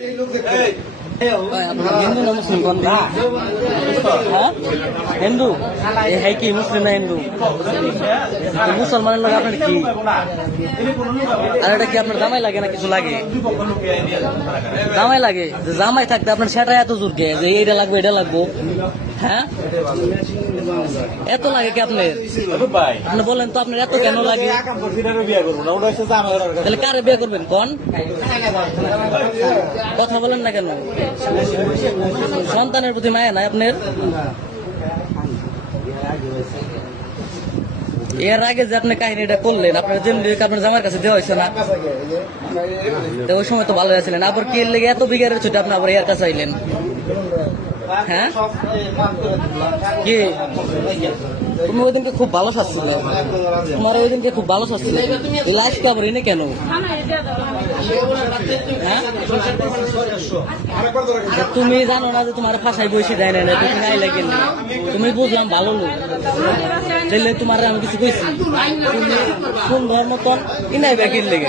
हिंदू ना मुस्लिम कौन था? हिंदू है कि मुस्लिम ना हिंदू मुसलमान लोग আপনার কি আর এটা কি আপনার জামাই লাগে না কিছু লাগে জামাই লাগে যে জামাই থাকতে আপনার সেটা এত জোর কে যে এটা লাগবে এটা লাগবো হ্যাঁ এত লাগে কি আপনার আপনি বলেন তো আপনার এত কেন লাগে তাহলে কারে বিয়ে করবেন কোন কথা বলেন না কেন সন্তানের প্রতি মায়া নাই আপনার এর আগে যে আপনি কাহিনীটা করলেন আপনার আপনার জামার কাছে দেওয়া হয়েছে না তো ওই সময় তো ভালো আছিলেন আবার কি লেগে এত বিঘারের ছুটি আপনি আবার এর কাছে আইলেন হ্যাঁ কি তুমি ওই দিনকে খুব ভালো শাসছিলে তোমার ওই দিনকে খুব ভালো শাসছিলে এই লাইফকে আবার এনে কেন হ্যাঁ তুমি জানো না যে তোমার ফাঁসাই বসে দেয় না তুমি নাই লাগে তুমি বুঝলাম ভালো লোক তাহলে তোমার আমি কিছু কইছি তুমি সুন্দর মতন ইনাই ব্যাগের লেগে